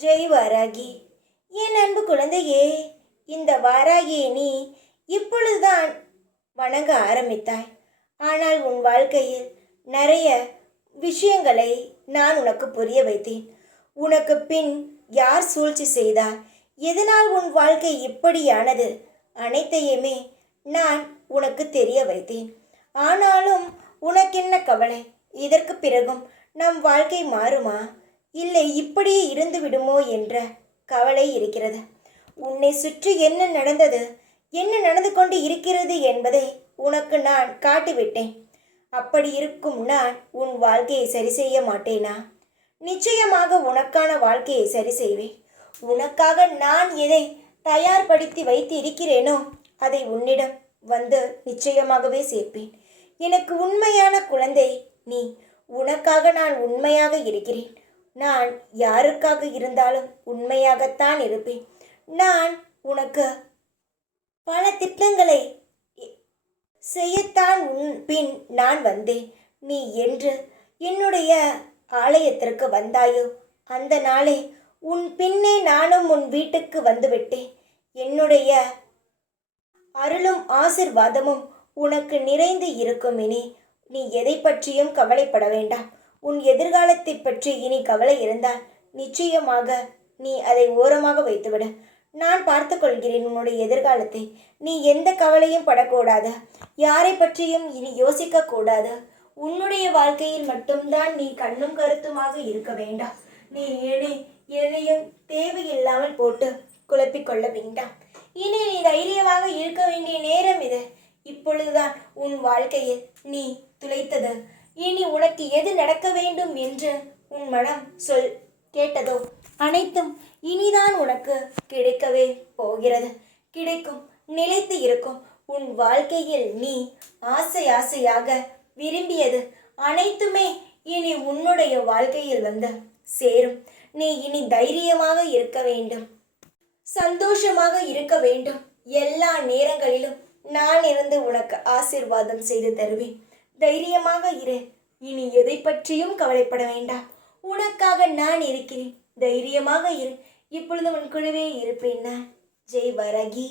ஜெய் வாராகி. என் அன்பு குழந்தையே, இந்த வாராகியை நீ இப்பொழுதுதான் வணங்க ஆரம்பித்தாய். ஆனால் உன் வாழ்க்கையில் நிறைய விஷயங்களை நான் உனக்கு புரிய வைத்தேன். உனக்கு பின் யார் சூழ்ச்சி செய்தார், எதனால் உன் வாழ்க்கை இப்படியானது, அனைத்தையுமே நான் உனக்கு தெரிய வைத்தேன். ஆனாலும் உனக்கென்ன கவலை? இதற்கு பிறகும் நம் வாழ்க்கை மாறுமா, இல்லை இப்படியே இருந்து விடுமோ என்ற கவலை இருக்கிறது. உன்னை சுற்றி என்ன நடந்தது, என்ன நடந்து கொண்டு இருக்கிறது என்பதை உனக்கு நான் காட்டிவிட்டேன். அப்படி இருக்கும் நான் உன் வாழ்க்கையை சரி செய்ய மாட்டேனா? நிச்சயமாக உனக்கான வாழ்க்கையை சரி செய்வேன். உனக்காக நான் எதை தயார்படுத்தி வைத்து இருக்கிறேனோ அதை உன்னிடம் வந்து நிச்சயமாகவே சேர்ப்பேன். எனக்கு உண்மையான குழந்தை நீ. உனக்காக நான் உண்மையாக இருக்கிறேன். நான் யாருக்காக இருந்தாலும் உண்மையாகத்தான் இருப்பேன். நான் உனக்கு பல திட்டங்களை செய்யத்தான் உன் பின் நான் வந்தேன். நீ என்று என்னுடைய ஆலயத்திற்கு வந்தாயோ அந்த நாளே உன் பின்னே நானும் உன் வீட்டுக்கு வந்துவிட்டேன். என்னுடைய அருளும் ஆசிர்வாதமும் உனக்கு நிறைந்து இருக்கும். இனி நீ எதை பற்றியும் கவலைப்பட வேண்டாம். உன் எதிர்காலத்தை பற்றி இனி கவலை இருந்தால் நிச்சயமாக நீ அதை ஓரமாக வைத்துவிடு. நான் பார்த்து கொள்கிறேன் உன்னுடைய எதிர்காலத்தை. நீ எந்த கவலையும் படக்கூடாது. யாரை பற்றியும் இனி யோசிக்க கூடாது. உன்னுடைய வாழ்க்கையில் மட்டும்தான் நீ கண்ணும் கருத்துமாக இருக்க வேண்டாம். நீ எதையும் தேவையில்லாமல் போட்டு குழப்பிக்கொள்ள வேண்டாம். இனி நீ தைரியமாக இருக்க வேண்டிய நேரம் இது. இப்பொழுதுதான் உன் வாழ்க்கையில் நீ துளைத்தது. இனி உனக்கு எது நடக்க வேண்டும் என்று உன் மனம் கேட்டதோ அனைத்தும் இனிதான் உனக்கு கிடைக்கவே போகிறது. கிடைக்கும், நிலைத்து இருக்கும். உன் வாழ்க்கையில் நீ ஆசையாக விரும்பியது அனைத்துமே இனி உன்னுடைய வாழ்க்கையில் வந்து சேரும். நீ இனி தைரியமாக இருக்க வேண்டும், சந்தோஷமாக இருக்க வேண்டும். எல்லா நேரங்களிலும் நான் இருந்து உனக்கு ஆசீர்வாதம் செய்து தருவேன். தைரியமாக இரு. இனி எதை பற்றியும் கவலைப்பட வேண்டாம். உனக்காக நான் இருக்கிறேன். தைரியமாக இரு. இப்பொழுது உன் கூடவே இருப்பேன் நான். ஜெய் வாராகி.